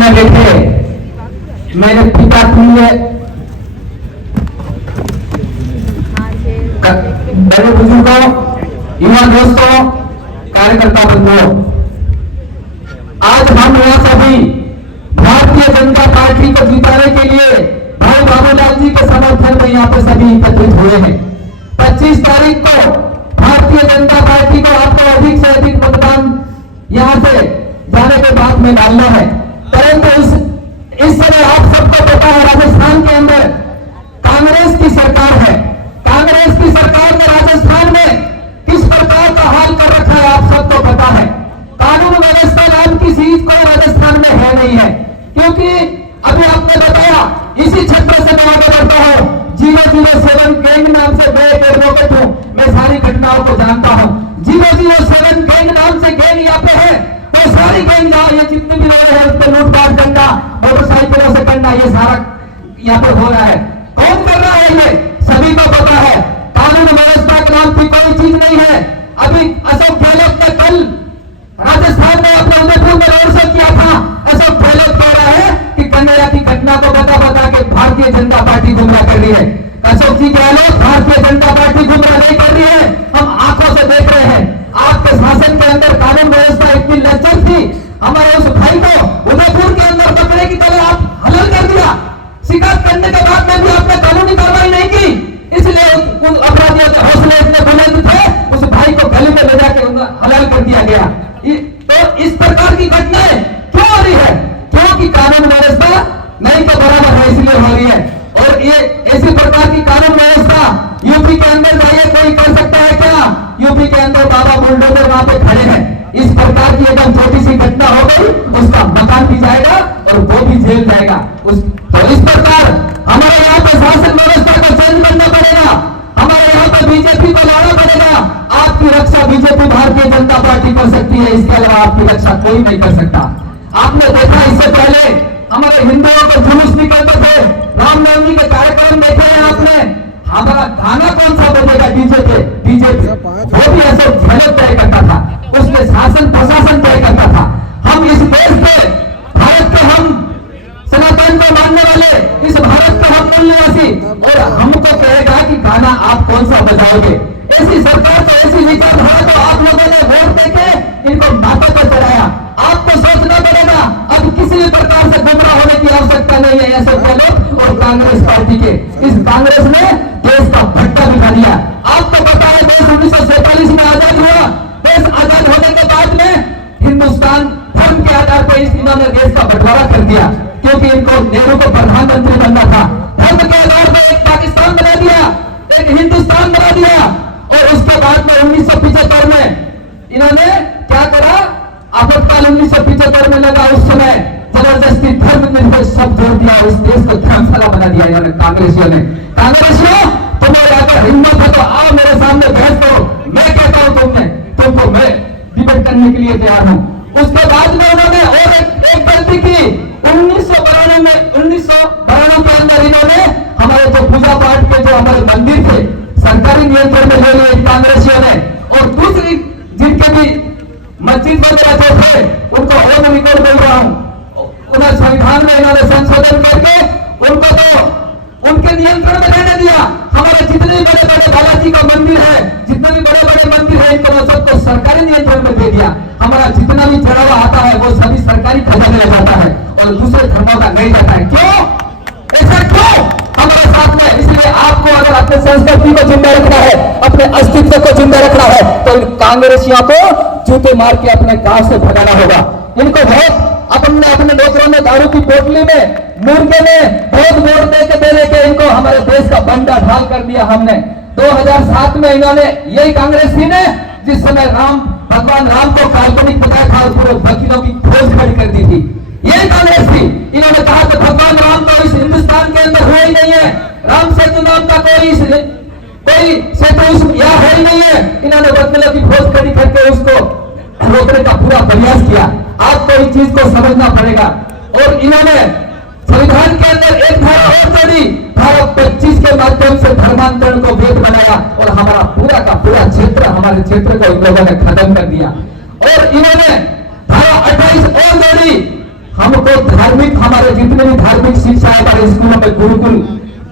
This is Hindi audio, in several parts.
में बैठे मेरे पिता प्रिय बड़े बुजुर्गों, युवा दोस्तों, कार्यकर्ता बंधुओं, आज हम यहाँ सभी भारतीय जनता पार्टी को जिताने के लिए भाई बाबूलाल जी के समर्थन में यहाँ पे सभी एकत्रित हुए हैं। 25 तारीख को भारतीय जनता पार्टी को आपको अधिक से अधिक मतदान यहाँ से जाने के बाद में डालना है। परंतु इस समय आप सबको पता है राजस्थान के अंदर कांग्रेस की सरकार है। कांग्रेस की सरकार ने राजस्थान में किस प्रकार का हाल कर रखा है आप सबको पता है। कानून व्यवस्था नाम की चीज कोई राजस्थान में है नहीं है, क्योंकि अभी आपने बताया इसी क्षेत्र से मैं आगे बढ़ता हूं। 007 गैंग नाम से मैं एक एडवोकेट हूं, मैं सारी घटनाओं को जानता हूं। 007 गैंग नाम से गैंग यहाँ पे है, तो सारी गैंग ये जितने भी लोग हैं उस पर लूटपाट करना, मोटरसाइकिलों से करना, ये सारा यहाँ पे हो रहा है। कौन कर रहा है ये सभी को पता है। कानून व्यवस्था के नाम की कोई चीज नहीं है। अभी अशोक गहलोत ने कल राजस्थान में अपने उदयपुर में रोड शो किया था। अशोक गहलोत कह रहा है कि कन्हैया की घटना को बता के भारतीय जनता पार्टी गुमराह कर रही है। अशोक जी गहलोत, भारतीय जनता पार्टी गुमराह नहीं कर रही है, हम आंखों से देख रहे हैं। आपके शासन के अंदर कानून व्यवस्था इतनी लज्जत थी, हमारे उस भाई को उदयपुर के अंदर बकरे की तरह आप हलाल कर दिया। शिकायत करने के बाद में भी आपने कानूनी कार्रवाई नहीं की, इसलिए उन अपराधियों के हौसले इतने बुलंद थे, उस भाई को गले में ले जाकर हलाल कर दिया गया। तो इस प्रकार की घटनाएं क्यों हो रही है? क्योंकि कानून व्यवस्था नहीं के बराबर है, इसलिए हो रही है। और ये ऐसी प्रकार की कानून व्यवस्था यूपी के अंदर जाइए, कोई कर सकता है क्या? यूपी के अंदर बाबा बुलडोजर वहां पे खड़े हैं। इस प्रकार की एकदम छोटी सी घटना हो गई, उसका मकान भी जाएगा और वो भी जेल जाएगा। तो इस प्रकार हमारे यहाँ पे शासन व्यवस्था को चेंज करना पड़ेगा, हमारे यहाँ पे बीजेपी को लाना पड़ेगा। आपकी रक्षा बीजेपी भारतीय जनता पार्टी कर सकती है, इसके अलावा आपकी रक्षा कोई नहीं कर सकता। आपने देखा इससे पहले हमारे हिंदुओं के जुलूस निकलते थे, रामनवमी के कार्यक्रम देखे हैं आपने। हमारा गाना कौन सा बजेगा डीजे पे? वो भी अशोक गहलोत तय करता था, उसमें शासन प्रशासन तय करता था। हम इस देश पे भारत के हम सनातन को मानने वाले, इस भारत के हम मूल्यवासी, और हमको कहेगा कि गाना आप कौन सा बजाओगे? ऐसी सरकार को, ऐसी विचारधारा को आप लोगों ने वोट देके इनको माथा पर चढ़ाया। आपको सोचना पड़ेगा, अब किसी भी प्रकार से गुमराह होने की आवश्यकता नहीं है। अशोक गहलोत और कांग्रेस पार्टी के इस कांग्रेस ने देश का भट्टा बिठा दिया। आपको पता है देश 1947 में आजाद हुआ। देश आजाद होने के बाद में हिंदुस्तान धर्म के आधार पर इन्होंने देश का बंटवारा कर दिया, क्योंकि इनको नेहरू को प्रधानमंत्री बनना था। धर्म के आधार पर एक पाकिस्तान बना दिया, एक हिंदुस्तान बना दिया। और उसके बाद में 1975 में इन्होंने क्या करा? आपातकाल 1975 में लगा, उस समय जबरदस्ती धर्म निरपेक्ष शब्द जोड़ दिया, उस देश को धर्मशाला बना दिया इन्होंने, कांग्रेसियों ने। कांग्रेसियों, तुम्हें अगर हिम्मत है तो आओ मेरे सामने बहस करो, मैं कहता हूं तुमको मैं डिबेट करने के लिए तैयार हूं। उसके बाद में उन्होंने और एक गलती की। 1992 के अंदर इन्होंने हमारे जो पूजा पाठ के जो हमारे मंदिर थे सरकारी नियंत्रण में ले लिए कांग्रेसियों ने, और दूसरी जिनके भी मस्जिद वगैरह जो थे उनको और रिकॉर्ड बोल रहा हूं, उन्हें संविधान में इन्होंने संशोधन करके उनको तो उनके नियंत्रण में रहने दिया। हमारे जितने भी बड़े बड़े बालाजी का मंदिर है, जितने भी बड़े बड़े मंदिर है, इनको सबको सरकारी नियंत्रण में दे दिया। हमारा जितना भी चढ़ावा आता है वो सभी सरकारी खजाने में जाता है और दूसरे धर्मों का नहीं जाता है। क्यों ऐसा क्यों हमारे साथ में? इसलिए आपको अगर अपने संस्कृति को जिंदा रखना है, अपने अस्तित्व को जिंदा रखना है, तो इन कांग्रेसियों को जूते मार के अपने गांव से भगाना होगा। इनको बहुत अपने डोकरों में, दारू की बोतली में, मुर्गे में बहुत वोट दे के इनको हमारे देश का बंडा ढाल कर दिया हमने। 2007 में इन्होंने, यही कांग्रेस थी ने जिस समय भगवान राम को काल्पनिक बताया था और पूरे वकीलों की खोज खड़ी कर दी थी, यही कांग्रेस थी। इन्होंने कहा कि भगवान राम तो इस हिंदुस्तान के अंदर हुआ ही नहीं है, राम सेतु नाम का कोई सेतु यहाँ है ही नहीं है। इन्होंने वकीलों की खोज खड़ी करके उसको रोकने का पूरा प्रयास किया। आपको इस चीज को समझना पड़ेगा। और इन्होंने संविधान के अंदर एक धारा और जोड़ी, धारा 25 के माध्यम से धर्मांतरण को वैध बनाया और हमारा पूरा का पूरा क्षेत्र, हमारे क्षेत्र को इन लोगों ने खत्म कर दिया। और इन्होंने धारा 28 और जोड़ी, हमको धार्मिक, हमारे जितने भी धार्मिक शिक्षा हमारे स्कूलों में गुरुकुल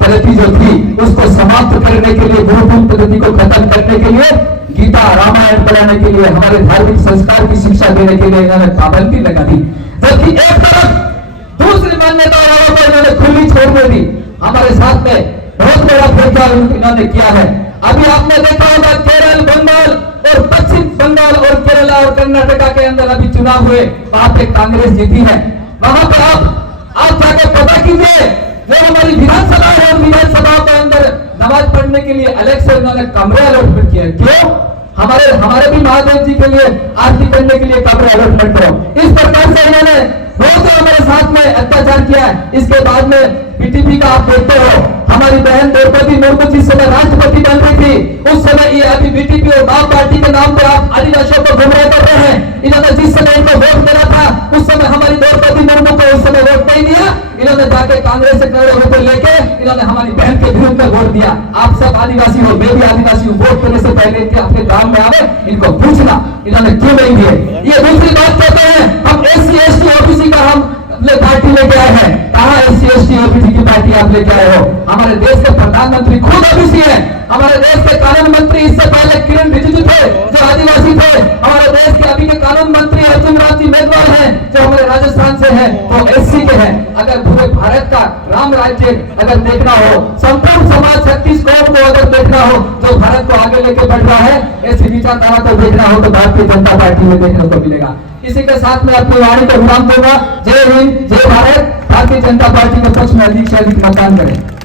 पद्धति जो थी उसको समाप्त करने के लिए, गुरुकुल पद्धति को खत्म करने के लिए, गीता रामायण पढ़ाने के लिए, हमारे धार्मिक संस्कार की शिक्षा देने के लिए इन्होंने पाबंदी लगा दी। जबकि एक तरफ दूसरी मान्यता वालों को इन्होंने खुली छोड़ दे दी। हमारे साथ में बहुत बड़ा भेदभाव इन्होंने किया है। अभी आपने देखा होगा केरल, बंगाल और पश्चिम बंगाल और केरला और कर्नाटका के अंदर अभी चुनाव हुए, वहां पे कांग्रेस जीती है। वहां पे आप जाके पता कीजिए, जो हमारी विधानसभा है उन विधानसभा के अंदर नमाज पढ़ने के लिए अलग से उन्होंने कमरे अलॉटमेंट किए। क्यों? हमारे भी महादेव जी के लिए आरती करने के लिए कमरे अलॉटमेंट करो। इस प्रकार से इन्होंने बहुत हमारे साथ में अत्याचार किया है। इसके बाद में बीटीपी का आप देखते हो, हमारी बहन द्रौपदी मुर्मू जिस समय राष्ट्रपति बन रही थी, उस समय ये अभी बीटीपी और माओ पार्टी के नाम पर आप आदिवासियों को गुमराह कर रहे हैं। इन्होंने जिस समय इनको वोट देना था उस समय हमारी द्रौपदी मुर्मू को उस समय वोट नहीं दिया। इन्होंने जाके कांग्रेस से करोड़ों रुपए लेके इन्होंने हमारी बहन के विरुद्ध में वोट दिया। आप सब आदिवासी हो, मैं भी आदिवासी हूँ, वोट देने से पहले कि अपने गांव में आवे इनको पूछना इन्होंने क्यों नहीं दिए। ये दूसरी बात कहते हैं हम SC ST OBC का हम अपने पार्टी लेके आए हैं। कहा SC ST OBC की पार्टी आप लेके आए हो? हमारे देश के प्रधानमंत्री खुद OBC है। हमारे देश के कानून मंत्री इससे पहले किरण रिजिजू थे जो आदिवासी थे। हमारे देश के अभी के कानून मंत्री अर्जुन राम जी मेघवाल हैं जो हमारे राजस्थान से हैं, तो SC के हैं। अगर पूरे भारत का राम राज्य अगर देखना हो, संपूर्ण समाज शक्ति को अगर देखना हो जो भारत को आगे लेके बढ़ रहा है, ऐसी विचारधारा को देखना हो तो भारतीय जनता पार्टी में देखने को मिलेगा। इसी के साथ में अपनी वाणी को विराम दूंगा। जय हिंद, जय भारत। भारतीय जनता पार्टी के पक्ष में अधिक से अधिक मतदान करें।